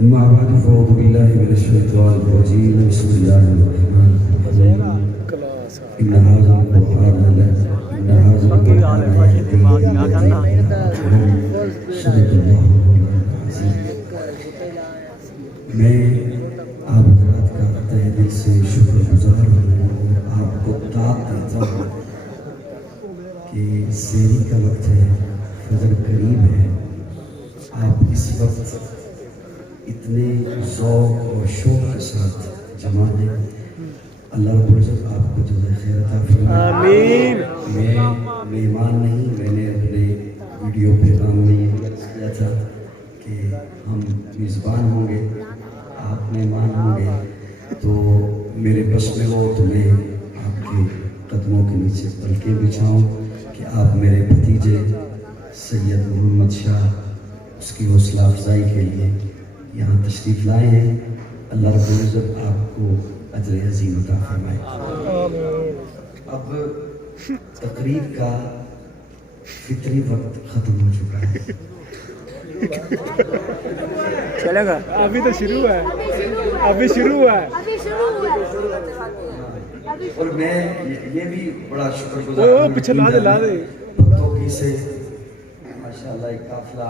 أما بعد فأعوذ بالله من الشيطان الرجيم بسم الله الرحمن الرحيم إن هذا القرآن صدق الله العظيم. میں آپ حضرات کا تہ دل سے شکر گزار ہوں، آپ کو داد دیتا ہوں کہ سحری کا وقت ہے، فجر قریب ہے. آپ اس وقت اتنے ذوق اور شوق کے ساتھ جمع ہیں. اللہ رب العزت آپ کو جزائے خیر عطا فرمائے. آمین. میں مہمان نہیں، میں نے اپنے ویڈیو پیغام میں یہ عرض کیا تھا کہ ہم میزبان ہوں گے، آپ مہمان ہوں گے، تو میرے بس میں ہو تو میں آپ کے قدموں کے نیچے پلکیں بچھاؤں کہ آپ میرے بھتیجے سید محمد شاہ اس کی حوصلہ افزائی کے لیے یہاں تشریف لائے ہیں. اللہ رب العزت آپ کو اجر عظیم عطا فرمائے. اب تقریر کا فطری وقت ختم ہو چکا ہے. چلے گا ابھی تو شروع ہے، ابھی شروع ہوا ہے. اور میں یہ بھی بڑا شکر گزار ہوں پیچھے لا دے توقی سے ماشاءاللہ ایک قافلہ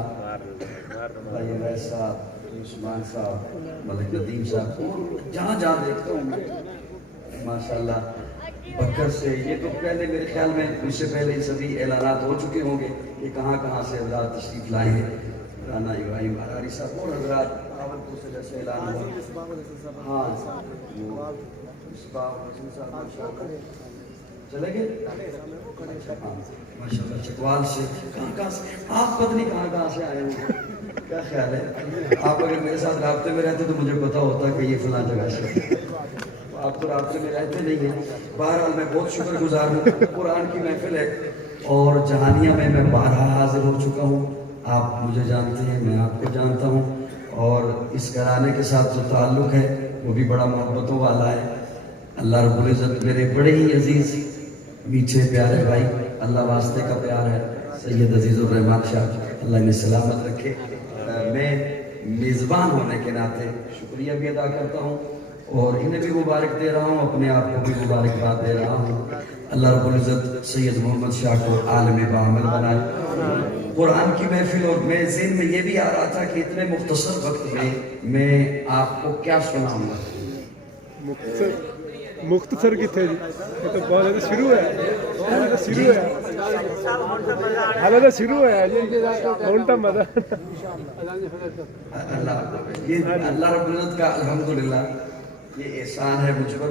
بھائی ویس صاحب، عثمان صاحب، ملک ندیم صاحب، جہاں جہاں دیکھتا ہوں ماشاءاللہ بکر سے. یہ تو پہلے میرے خیال میں اس سے پہلے سبھی اعلانات ہو چکے ہوں گے کہ کہاں کہاں سے حضرات تشریف لائے ہیں. رانا ابراہیم حراری صاحب اور حضرات راولپور سے جیسے اعلان ہوا. ہاں چلے گئے ماشاءاللہ. چکوال سے کہاں کہاں سے آپ پتہ نہیں کہاں سے آئے ہوں. کیا خیال ہے آپ اگر میرے ساتھ رابطے میں رہتے تو مجھے پتا ہوتا کہ یہ فلاں جگہ سے. آپ تو رابطے میں رہتے نہیں ہیں. بہرحال میں بہت شکر گزار ہوں. قرآن کی محفل ہے اور جہانیہ میں بارہا حاضر ہو چکا ہوں. آپ مجھے جانتے ہیں، میں آپ کو جانتا ہوں، اور اس گھرانے کے ساتھ جو تعلق ہے وہ بھی بڑا محبتوں والا ہے. اللہ رب العزت میرے بڑے ہی عزیز میٹھے پیارے بھائی، اللہ واسطے کا پیار ہے، سید عزیز الرحمان شاہ، اللہ انہیں سلامت رکھے. میں میزبان ہونے کے ناطے شکریہ بھی ادا کرتا ہوں اور انہیں بھی مبارک دے رہا ہوں، اپنے آپ کو بھی مبارکباد دے رہا ہوں. اللہ رب العزت سید محمد شاہ کو عالم بعمل بنائے. قرآن کی محفل، اور میں ذہن میں یہ بھی آ رہا تھا کہ اتنے مختصر وقت میں آپ کو کیا سناؤں گا. مختصر کی تھے جی، یہ تو بہت زیادہ شروع ہے، حالت شروع ہے گھنٹہ مزہ. اللہ رب العزت کا الحمدللہ یہ احسان ہے مجھ پر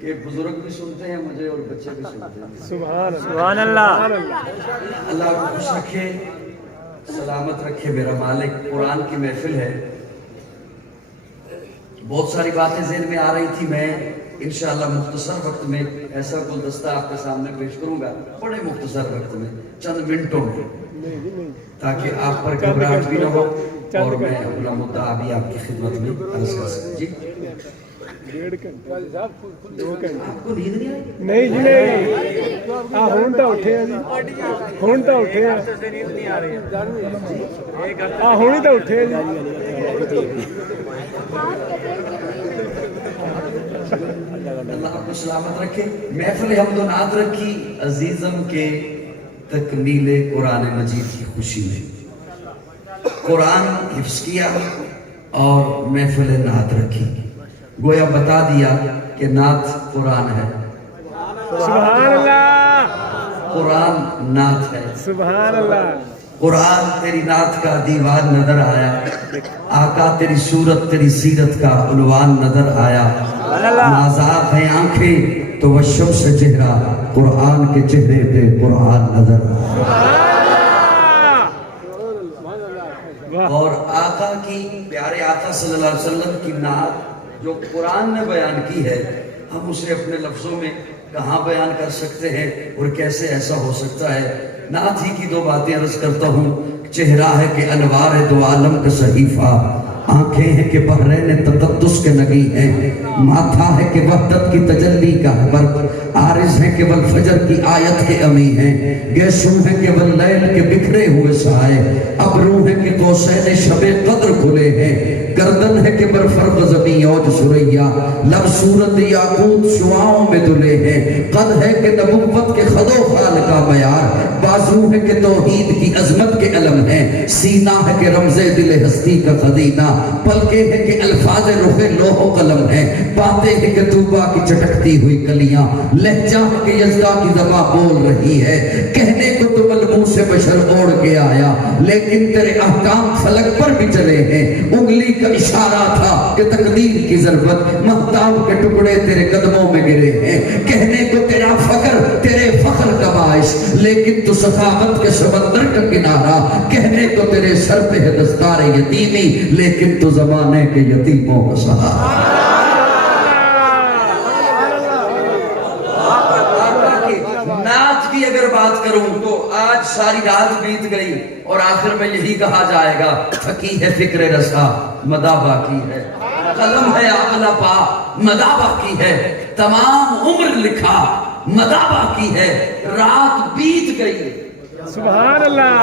کہ بزرگ بھی سنتے ہیں مجھے اور بچے بھی سنتے ہیں. سبحان اللہ. اللہ کو خوش رکھے، سلامت رکھے میرا مالک. قرآن کی محفل ہے، بہت ساری باتیں ذہن میں آ رہی تھی. میں انشاءاللہ مختصر وقت میں ایسا گلدستہ آپ کے سامنے پیش کروں گا، بڑے مختصر وقت میں، چند منٹوں میں، تاکہ آپ پر گھبراہٹ بھی نہ ہو اور میں اپنا مدعا بھی آپ کی خدمت میں عرض کر سکوں. جی 1.5 گھنٹہ 2 گھنٹے آپ کو نیند نہیں آئی؟ نہیں جی نہیں. ہوں تو اٹھے ہیں جی، ہوں تو اٹھے ہیں. ہوں ہی تو اٹھے ہیں جی. اللہ آپ کو سلامت رکھے. محفل حمد و نعت رکھی عزیزم کے تکمیل قرآن مجید کی خوشی میں. قرآن حفظ کیا اور محفل نعت رکھی. گویا بتا دیا کہ نعت قرآن ہے. سبحان اللہ. قرآن نعت ہے. سبحان اللہ. قرآن تیری نعت کا دیوان نظر آیا، آقا تیری صورت تیری سیرت کا عنوان نظر آیا. نازاب ہیں آنکھیں تو وہ شمس چہرہ، قرآن کے چہرے پہ قرآن نظر آیا. اور آقا کی، پیارے آقا صلی اللہ علیہ وسلم کی نعت جو قرآن نے بیان کی ہے، ہم اسے اپنے لفظوں میں کہاں بیان کر سکتے ہیں اور کیسے ایسا ہو سکتا ہے. نعت ہی کی 2 باتیں عرض کرتا ہوں. چہرہ ہے کہ انوار ہے دو عالم کا صحیفہ، آنکھیں ہیں کہ بحرین تقدس کے نگی ہیں، ماتھا ہے کہ وحدت کی تجلی کا حبر، عارض ہے کہ والفجر کی آیت کے امی ہیں، گیسوں ہے کہ واللیل کے بکھرے ہوئے سائے، ابرو ہے کہ قوسین شب قدر کھلے ہیں، گردن ہے کہ برفرق زمین اوج سریا، لب صورت یاقوت شعاؤں میں دلے ہیں، قد ہے کہ نبوت کے خد و خال کا معیار، بازو ہے کہ توحید کی عظمت کے علم ہے، سینہ ہے کہ رمز دل ہستی کا خزینہ، پلکیں ہے کہ الفاظ رخ لوح و قلم ہے، باتیں ہے کہ طوبہ کی چٹکتی ہوئی کلیاں، لہجہ ہے کہ یزدہ کی زباں بول رہی ہے، کہنے کو تو ملموں سے بشر اوڑ کے آیا، لیکن تیرے احکام فلک پر بھی چلے ہیں، انگلی کا اشارہ تھا کہ تقدیر کی ضربت، مہتاب کے ٹکڑے تیرے قدموں میں گرے ہیں، کہنے کو تیرا فخر تیرے فخر کا باعث، لیکن تو سخاوت کے سمندر کا کنارہ، کہنے کو تیرے سر پہ ہے دستار یتیمی، لیکن تو زمانے کے یتیموں کا سہارا۔ نعت کی اگر بات کروں تو آج ساری رات بیت گئی اور آخر میں یہی کہا جائے گا، تھکی ہے فکر رسا مدہ باقی ہے، قلم ہے عقل پا مدہ باقی ہے، تمام عمر لکھا مدہ باقی ہے، رات بیت گئی سبحان اللہ،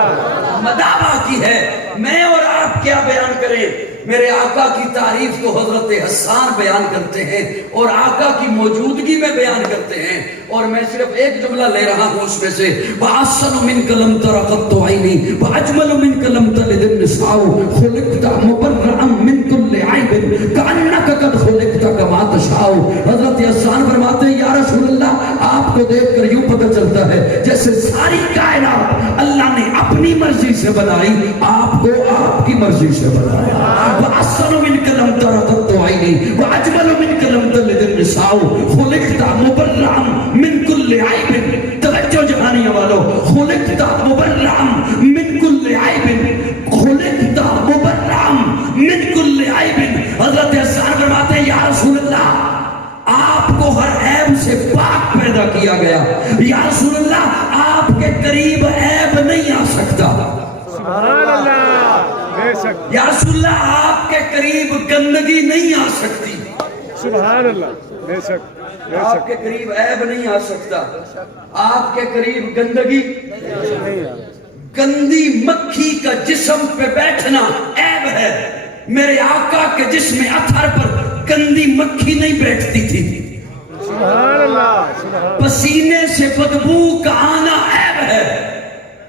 مدہ باقی ہے۔ میں اور آپ کیا بیان کریں؟ میرے آقا کی تعریف تو حضرت حسان بیان کرتے ہیں اور آقا کی موجودگی میں بیان کرتے ہیں، اور میں صرف ایک جملہ لے رہا ہوں اس میں سے، وَأَحْسَنُ مِنْكَ لَمْ تَرَ قَطُّ عَيْنِي وَأَجْمَلُ مِنْكَ لَمْ تَلِدِ النِّسَاءُ خُلِقْتَ مُبَرَّأً مِنْ كُلِّ عَيْبٍ كَأَنَّكَ قَدْ خُلِقْتَ كَمَا تَشَاءُ۔ حضرت حسان فرماتے ہیں یا رسول اللہ، آپ کو دیکھ کر یوں پتہ چلتا ہے جیسے ساری کائنات اللہ نے اپنی مرضی سے بنائی، آپ کو آپ کی مرضی سے بنایا۔ وَأَحْسَنُ مِنْكَ لَمْ تَرَ قَطُّ عَيْنِي وَأَجْمَلُ مِنْكَ لَمْ تَلِدِ النِّسَاءُ خُلِقْتَ مُبَرَّأً مِنْ كُلِّ عَيْبٍ۔ توجہ جہانیہ والو، خُلِقْتَ مُبَرَّأً مِنْ كُلِّ عَيْبٍ، خُلِقْتَ مُبَرَّأً مِنْ كُلِّ عَيْبٍ۔ حضرت حسان فرماتے ہیں یا رسول اللہ، آپ کو ہر عیب سے پاک پیدا کیا گیا، یا رسول اللہ آپ کے قریب عیب نہیں آ سکتا، سبحان اللہ، بے شک، یا رسول اللہ آپ کے قریب گندگی نہیں آ سکتی، سبحان اللہ، بے شک، بے آپ شک، کے قریب عیب نہیں آ سکتا، آپ کے قریب گندگی، گندی مکھی کا جسم پہ بیٹھنا عیب ہے، میرے آقا کے جسم اطہر پر گندی مکھی نہیں بیٹھتی تھی، سبحان اللہ، سبحان، پسینے سے بدبو کا آنا عیب ہے،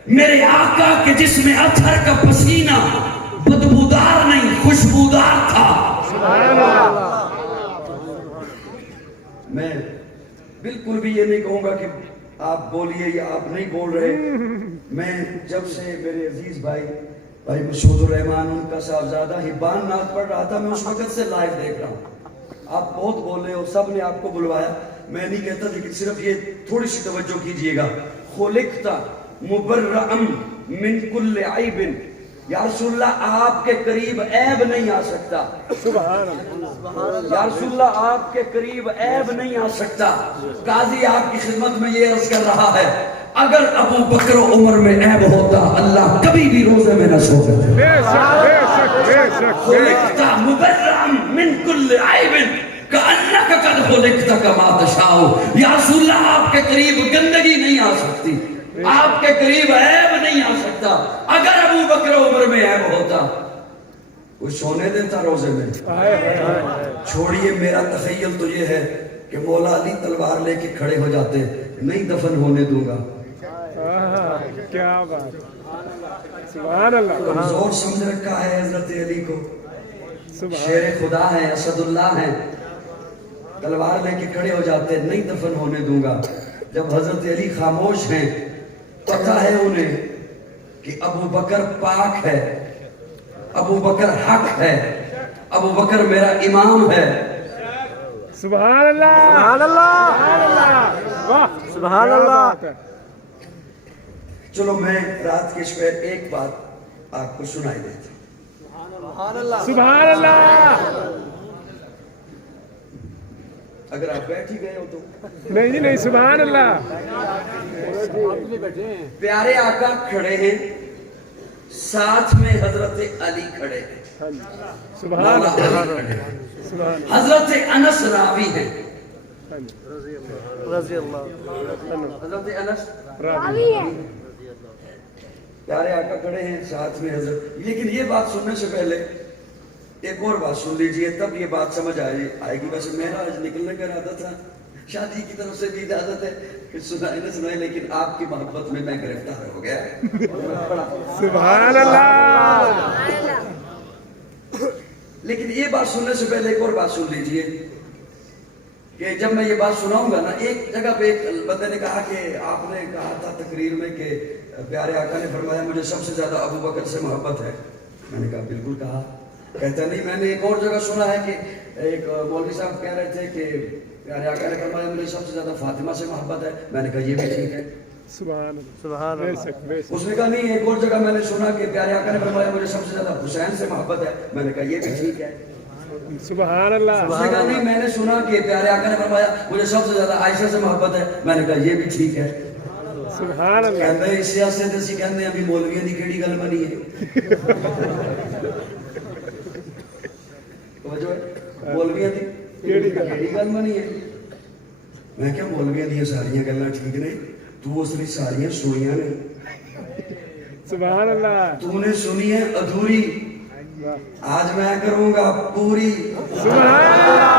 میرے آقا کے جسم اطہر کا پسینہ بدبودار نہیں خوشبودار تھا۔ سبحان اللہ، میں بالکل بھی یہ نہیں کہوں گا کہ آپ بولیے یا آپ نہیں بول رہے، میں جب سے میرے عزیز بھائی مسعود الرحمان ان کا صاحبزادہ حبان نعت پڑھ رہا تھا، میں اس وقت سے لائیو دیکھ رہا ہوں، آپ بہت بولے اور سب نے آپ کو بلوایا، میں نہیں کہتا لیکن صرف یہ تھوڑی سی توجہ کیجئے گا، خُلِقْتَ مُبَرَّأً مِنْ كُلِّ عَيْبٍ، یا رسول اللہ آپ کے قریب عیب نہیں آ سکتا، سبحان اللہ، یا رسول اللہ آپ کے قریب عیب نہیں آ سکتا۔ قاضی آپ کی خدمت میں یہ عرض کر رہا ہے، اگر ابو بکر و عمر میں عیب ہوتا اللہ کبھی بھی روزے میں نہ سوتے تھے۔ بے شک، بے شک، بے شک، خُلِقْتَ مُبَرَّأً مِنْ كُلِّ عَيْبٍ كَأَنَّكَ قَدْ خُلِقْتَ كَمَا تَشَاءُ۔ یا رسول اللہ آپ کے قریب گندگی نہیں آ سکتی، آپ کے قریب عیب نہیں آ سکتا، اگر ابو بکر و عمر میں عیب ہوتا وہ سونے دیتا روزے میں؟ چھوڑیے میرا تخیل تو یہ ہے کہ مولا علی تلوار لے کے کھڑے ہو جاتے، نہیں دفن ہونے دوں گا، کیا بات، سبحان اللہ، کمزور سمجھ رکھا ہے حضرت علی کو، شیر خدا ہے، اسد اللہ ہے، تلوار لے کے کھڑے ہو جاتے، نہیں دفن ہونے دوں گا۔ جب حضرت علی خاموش ہیں، پتہ ہے انہیں کہ ابو بکر پاک ہے، ابو بکر حق ہے، ابو بکر میرا امام ہے۔ سبحان اللہ، سبحان اللہ، سبحان اللہ، واہ، سبحان اللہ۔ چلو میں رات کے شعر ایک بات آپ کو سنائی دیتا ہوں۔ سبحان اللہ، اگر آپ بیٹھ ہی گئے ہو تو نہیں جی نہیں، سبحان اللہ، پیارے آقا کھڑے ہیں، ساتھ میں حضرت علی کھڑے ہیں، سبحان مالا اللہ علی کھڑے ہیں۔ سبحان حضرت انس راوی ہیں، رضی اللہ حضرت انس راوی پیارے آقا کھڑے ہیں ساتھ میں حضرت۔ لیکن یہ بات سننے سے پہلے ایک اور بات سن لیجئے، تب یہ بات سمجھ آئے گی۔ ویسے میرا آج نکلنے کا ارادہ تھا، شادی کی طرف سے بھی اجازت ہے کہ سنائے نہ سنائے، لیکن آپ کی محبت میں میں گرفتار ہو گیا۔ سبحان اللہ لیکن یہ بات سننے سے پہلے ایک اور بات سن لیجئے کہ جب میں یہ بات سناؤں گا نا، ایک جگہ پہ ایک بندے نے کہا کہ آپ نے کہا تھا تقریر میں کہ پیارے آقا نے فرمایا مجھے سب سے زیادہ ابو بکر سے محبت ہے۔ میں نے کہا بالکل کہا۔ کہتا نہیں، میں نے ایک اور جگہ سنا ہے کہ ایک مولوی صاحب کہہ رہے تھے کہ پیارے آقا نے فرمایا مجھے سب سے زیادہ فاطمہ سے محبت ہے۔ میں نے کہا یہ بھی ٹھیک ہے۔ سبحان اللہ سبحان بے اللہ شک بے شک اس نے کہا نہیں، ایک اور جگہ میں نے سنا کہ پیارے آقا نے فرمایا مجھے سب سے زیادہ حسین سے محبت ہے۔ میں نے کہا یہ بھی ٹھیک ہے۔ سبحان اللہ اس نے کہا نہیں، میں نے سنا کہ پیارے آقا نے فرمایا مجھے سب سے زیادہ عائشہ سے محبت ہے۔ میں نے کہا یہ بھی ٹھیک ہے۔ سبحان اللہ کہتا ہے اس سیاست اسی کہتے ہیں ابھی مولویوں دی کیڑی گل بنی ہے۔ توجہ ہے؟ مولویوں دی کیڑی گل؟ کیڑی گل بنی ہے۔ میں کہا مولویوں دی ساریاں گلاں ٹھیک نہیں، تو اس نے ساریاں سنیاں نہیں، سبحان اللہ تو نے سنی ہے ادھوری، آج میں کروں گا پوری۔ سبحان اللہ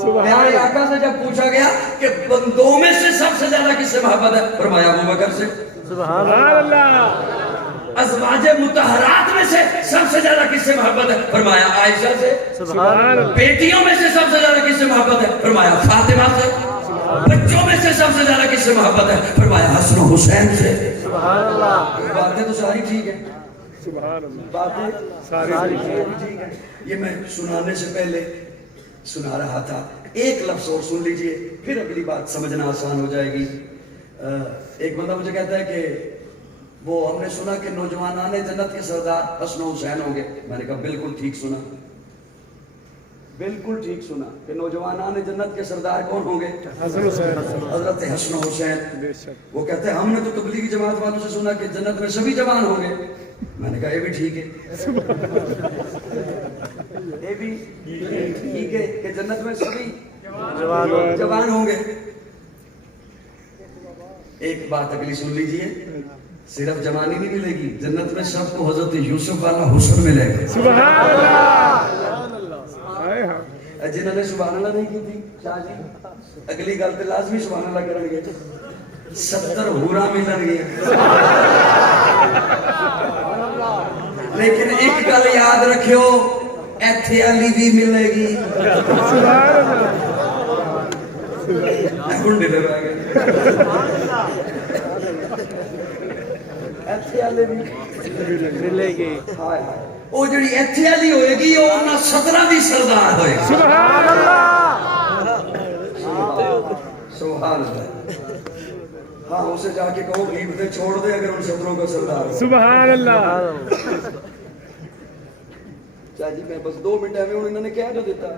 سبحان پیارے اللہ آقا سے جب پوچھا گیا کہ بندوں میں سے سب سے زیادہ کس سے محبت ہے؟ فرمایا ابو بکر سے۔ سبحان سبحان اللہ ازواج مطہرات میں سے سب سے زیادہ کس سے محبت ہے؟ فرمایا عائشہ سے۔ سبحان اللہ بیٹیوں میں سے سب سے زیادہ کس سے محبت ہے؟ فرمایا فاطمہ سے۔ بچوں میں سے سب سے زیادہ کس سے محبت ہے؟ فرمایا حسن و حسین سے۔ سبحان اللہ باتیں تو ساری ٹھیک ہیں، سبحان اللہ باتیں ساری ٹھیک ہیں۔ یہ میں سنانے سے پہلے سنا رہا تھا، ایک لفظ اور سن لیجئے پھر اگلی بات سمجھنا آسان ہو جائے گی۔ ایک بندہ مجھے کہتا ہے کہ وہ ہم نے سنا کہ نوجوانان جنت کے سردار حسن و حسین ہوں گے۔ میں نے کہا بالکل ٹھیک سنا، بالکل ٹھیک سنا کہ نوجوانان جنت کے سردار کون ہوں گے؟ حسن حسین حضرت حسن و حسین۔ بے شک وہ کہتے ہیں ہم نے تو تبلیغی جماعت والوں سے سنا کہ جنت میں سبھی جوان ہوں گے۔ میں نے کہا یہ بھی ٹھیک ہے، یہ بھی ٹھیک ہے کہ جنت میں سبھی جوان ہوں گے۔ ایک بات اگلی سن لیجئے، صرف جوانی نہیں ملے گی، جنت میں سب کو حضرت یوسف والا حسن ملے گا۔ سبحان اللہ ہائے ہائے جنہوں نے سبحان اللہ نہیں کی تھی شاہ جی، اگلی گل تے لازمی سبحان اللہ کرن گے۔ 70 ہورا ملن گے، لیکن ایک گل یاد رکھیو، ایتھے علی بھی ملے گی۔ سبحان اللہ ہن ڈلے رہ گئے، ایتھے علی بھی ملے گی ہائے ہائے، وہ جڑی ایتھے علی ہوئے گی وہ انہاں 17 دی سردار ہوئے گی۔ سبحان اللہ سبحان اللہ۔ ہاں اسے جا کے کہو غیبتیں چھوڑ دے اگر ان 17 کا سردار ہو۔ سبحان اللہ چاہ جی میں بس 2 منٹ میں انہوں نے کہہ جو دیتا۔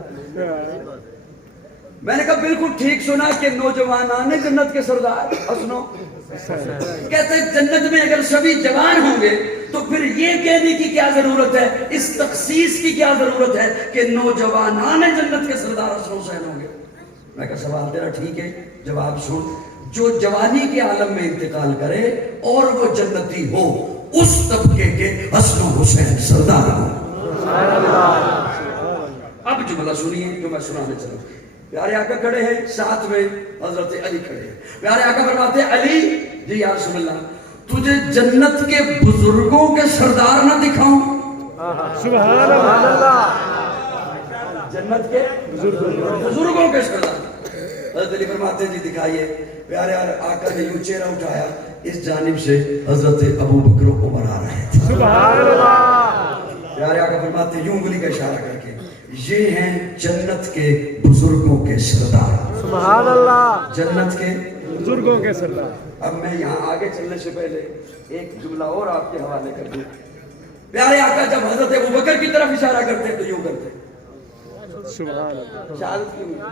میں نے کہا بالکل ٹھیک سنا کہ نوجوانان جنت کے سردار حسن و کہتے ہیں جنت میں اگر سبھی جوان ہوں گے تو پھر یہ کہنے کی کیا ضرورت ہے، اس تخصیص کی کیا ضرورت ہے کہ نوجوانان جنت کے سردار حسن و حسین ہوں گے؟ میں کہا سوال تیرا ٹھیک ہے، جواب سن، جو جوانی کے عالم میں انتقال کرے اور وہ جنتی ہو اس طبقے کے حسن و حسین سردار ہو۔ اب جملہ سنیے جو میں سنانے چلا۔ پیارے آقا کھڑے ہیں، ساتھ میں حضرت علی کھڑے ہیں۔ پیارے آقا فرماتے ہیں علی جی یا رسول اللہ تجھے جنت کے بزرگوں کے سردار نہ دکھاؤں؟ سبحان اللہ جنت کے بزرگوں کے سردار۔ حضرت علی فرماتے ہیں جی دکھائیے۔ پیارے آقا نے یوں چہرہ اٹھایا، اس جانب سے حضرت ابو بکر و عمر آ رہے تھے۔ سبحان اللہ پیارے آقا فرماتے ہیں یوں انگلی کا اشارہ کر کے یہ ہیں جنت کے بزرگوں کے سردار۔ سبحان اللہ جنت کے بزرگوں کے سردار۔ اب میں یہاں آگے چلنے سے پہلے ایک جملہ اور آپ کے حوالے کر دوں۔ پیارے آقا جب حضرت ابو بکر کی طرف اشارہ کرتے تو یوں کرتے، سبحان اللہ شہادت کیوں نہیں؟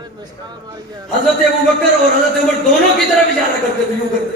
حضرت ابو بکر اور حضرت عمر دونوں کی طرف اشارہ کرتے تو یوں کرتے۔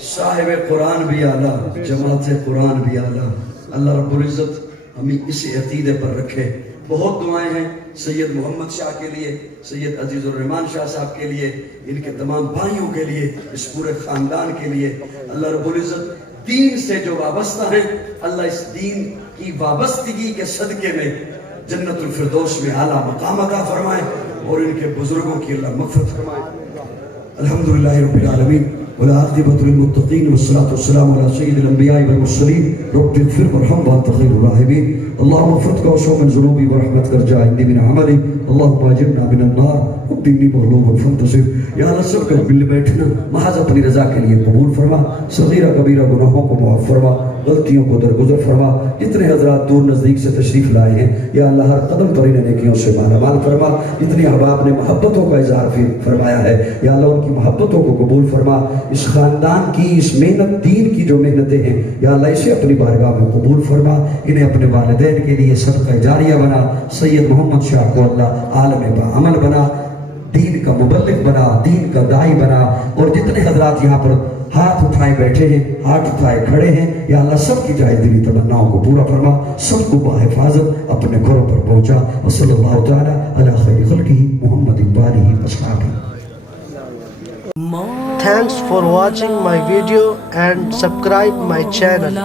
صاحب قرآن بھی آلہ، جماعت قرآن بھی آلہ. اللہ رب العزت ہمیں اسی عقیدے پر رکھے. بہت دعائیں ہیں سید محمد شاہ کے لیے، سید عزیز الرحمان شاہ صاحب کے لیے، ان کے تمام بھائیوں کے لیے، اس پورے خاندان کے لیے. اللہ رب العزت دین سے جو وابستہ ہیں، اللہ اس دین کی وابستگی کے صدقے میں جنت الفردوس میں اعلیٰ مقام عطا فرمائے اور ان کے بزرگوں کی اللہ مغفرت فرمائے. الحمدللہ رب العالمین والعاقبۃ للمتقین والصلاة والسلام علی سید الانبیاء والمرسلین رب اغفر وارحم وانت خیر الراحمین. اللهم اغفر واشف من ذنوبی ورحمتک ارجع عندی من عملی. اللهم اجرنا من النار رب انی مغلوب فانتصر. یا اللہ سب کا مل بیٹھنا محض اپنی رضا کے لیے قبول فرما. صغیرہ کبیرہ گناہوں کو معاف فرما، غلطیوں کو درگزر فرما. جتنے حضرات دور نزدیک سے تشریف لائے ہیں یا اللہ ہر قدم پر انہیں نیکیوں سے مالا مال فرما. جتنے احباب نے محبتوں کا اظہار فرمایا ہے یا اللہ ان کی محبتوں کو قبول فرما. اس خاندان کی اس محنت دین کی جو محنتیں ہیں یا اللہ اسے اپنی بارگاہ میں قبول فرما. انہیں اپنے والدین کے لیے صدقہ جاریہ بنا. سید محمد شاہ کو اللہ عالم با عمل بنا، دین کا مبلغ بنا، دین کا داعی بنا. اور جتنے حضرات یہاں پر ہاتھ اٹھائے بیٹھے ہیں، ہاتھ اٹھائے کھڑے ہیں یا اللہ سب کی جائز دلی تمناؤں کو پورا فرما. سب کو بحفاظت اپنے گھروں پر پہنچا. وصلی اللہ تعالی علی خیر خلقہ محمد وآلہ وصحبہ. Thanks for watching my video and subscribe my channel.